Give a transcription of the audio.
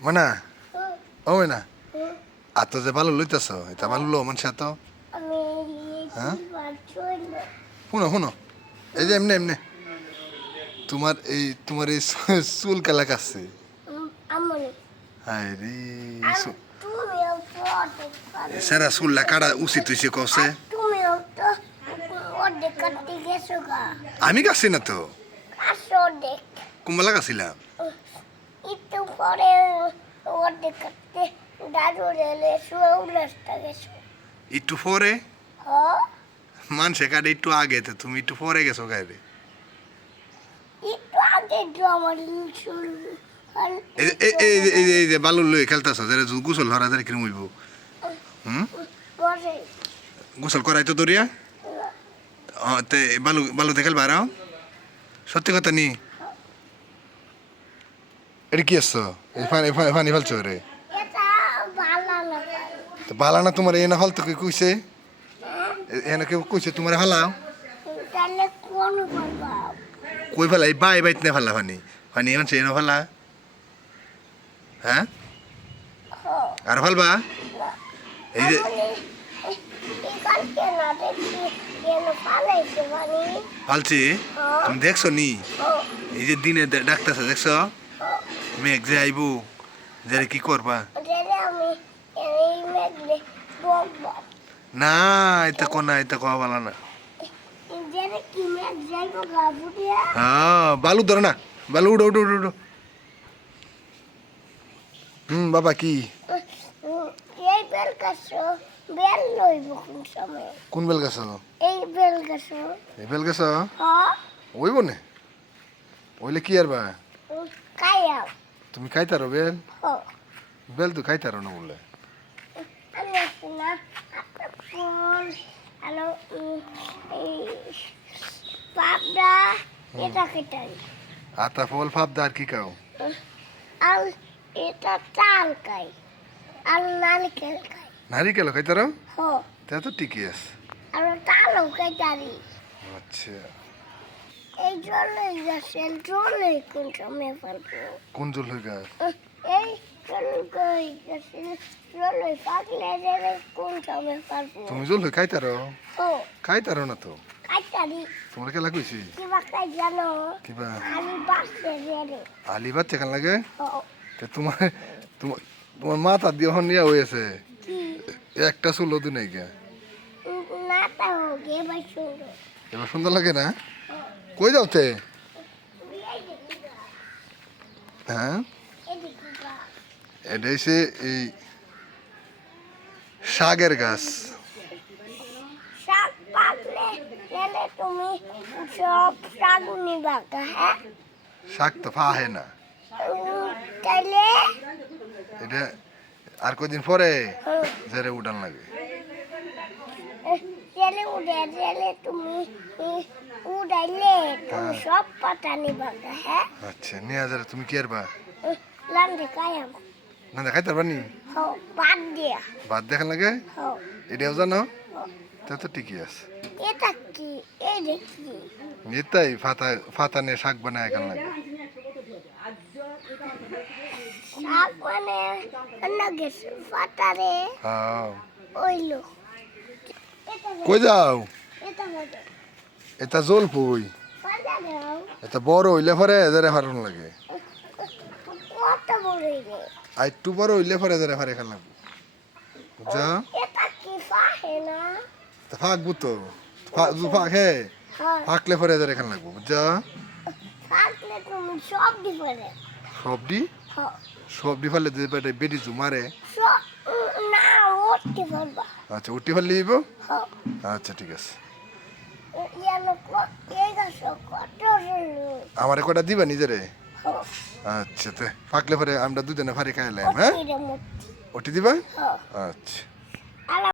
Mana? Oh mana? Ato je balu luita so. Ita balu lo man shato. হ্যাঁ শুনো এই যে এমনি তোমার এই চুল কালা কাছে হায় রে সারা চুলটা কাটা উচিত হয়েছে কসে আমি কাছি না তো কুম্বালা কাছিলাম একটু পরে মানুষে কাটে একটু আগে তো তুমি একটু পরে গেছো গায়ে এই যে বালু লই খেলতেছ যারা গোসল হরা যারা কিরম হইব গোসল করাই তো দরিয়া তে বালুতে খেলবা আর সত্যি কথা নি এটা কি আসছো ফানি ফেলছো রে বালা না তোমার এনে হল তো কইছে এনে কেউ কইছে তোমার হলাও কই ফেলা এই বাইত নে ফেলা ফানি এমন সে এনে ফেলা হ্যাঁ আর ফেলবা এই যে ফালছি তুমি দেখছো নি এই যে দিনে ডাকতেছে দেখছো মেঘ যে আইবো যে কি করবা না এটা কোয়া বলা না হ্যাঁ বালু ধরে না বালু উঠো বাবা কি কোন বেল গাছ এই বেল গাছ ওই বনে ওইলে কি আর বা তুমি খাইতারো বেল তো খাইতারো না বললে আতা ফল ফাবদা আর কি খাও আর এটা চাল খাই আর নারকেল খাই নারিকেল খাইতারো তা তো ঠিকই আছে আর তালও খাইতারি আচ্ছা এই জলই গাছের জলই কোন সময় ফেলবো কোন জল হয়ে গেছে এই জলই গাছের জলই পাকলে যাবে কোন সময় ফেলবো তুমি জল হয়ে খাইতারো না তো খাইতারি তোমার খেলা কইছি কিবা খাই জানো কিবা আমি বাসে রে আলি বাচ্চা কেন লাগে তোমার মাথা দিয়ে হন নিয়ে হয়েছে একটা চুলো তো নেই গে এবার সুন্দর লাগে না কই যাওতে হ্যাঁ এটা হচ্ছে এই শাকের গাছ শাক পাকলে তুমি সব শাক নিবা হ্যাঁ শাক তো ফাহে না তাইলে এটা আর কদিন পরে জেরে উঠান লাগে তুমি উড়াইলে তুমি সব পাতা নিবা হ্যাঁ আচ্ছা নিয়ে যারা তুমি কি আরবা লান্দে কায়াম না দেখাই তারবা নি বাদ দেখান লাগে এটাও জানো তা তো ঠিকই আছে এটা কি এই দেখি এটাই ফাতা নিয়ে শাক বানায় এখান লাগে শাক মানে লাগে ফাতারে ওইলো কই যাও এটা জল পুই এটা বড় হইলে পরে এজারে ফারন লাগে আর একটু বড় হইলে পরে এজারে ফারে খান লাগবে বুঝা ফাঁকবো তো ফাঁক হে ফাঁকলে পরে এজারে খান লাগবো বুঝা সবডি ফেললে বেটি জুমারে আচ্ছা উঠি ফেললে দিব আচ্ছা ঠিক আছে আমারে কটা দিবা নিজেরে আচ্ছা তে ফাঁকলে পরে আমরা দুজনে ফারি খাইলাম হ্যাঁ ওটি দিবা আচ্ছা